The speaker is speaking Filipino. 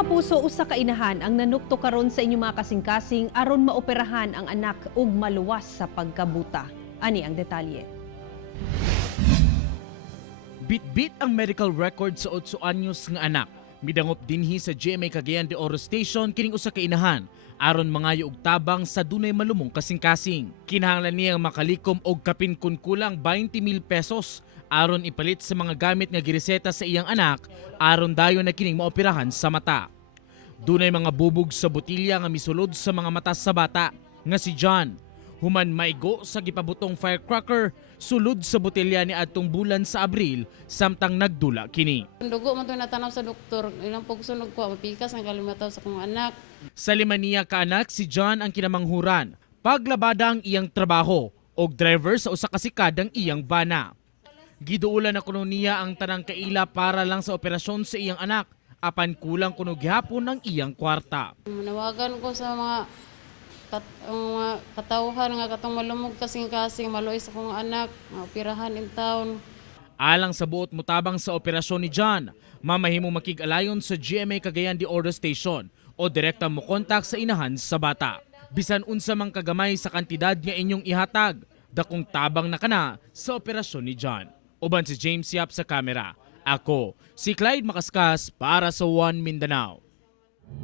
kapuso usa ka inahan ang nanukto karon sa inyong mga kasing-kasing aron maoperahan ang anak ug maluwas sa pagkabuta. Ani ang detalye. Bitbit ang medical record sa 8 anyos nga anak. Midangop dinhi sa GMA Cagayan de Oro Station kining usa ka inahan aron mangayo og tabang sa dunay malumong kasing-kasing. Kinahanglan niyang makalikom og kapin kun kulang 20,000 pesos aron ipalit sa mga gamit nga gireseta sa iyang anak aron dayon na kining maoperahan sa mata. Dunay mga bubog sa botilya nga misulod sa mga mata sa bata nga si John. Human maigo sa gipabutong firecracker sulod sa botelya ni adtong bulan sa Abril samtang nagdula kini. Dugo man to natanaw sa doktor, ilang pagsunog ko mapikas ang kalimataw sa kong anak. Sa 5 niya ka anak, si John ang kinamanghuran. Paglabada ang iyang trabaho og driver sa usa ka sikadang iyang bana. Giduulan na kuno niya ang tanang kaila para lang sa operasyon sa iyang anak apan kulang kuno gihapon ang iyang kwarta. Manawagan ko sa mga katawhan nga katong malumog kasing-kasing maluoy sa kong anak, maoperahan in town. Alang sa buot mutabang sa operasyon ni John, mamahimong makig-alayon sa GMA Cagayan de Oro Station o direkta mo kontak sa inahan sa bata. Bisan unsa mang kagamay sa kantidad nga inyong ihatag, dakong tabang na kana sa operasyon ni John. Uban si James Yap sa kamera. Ako, si Clyde Makaskas para sa One Mindanao.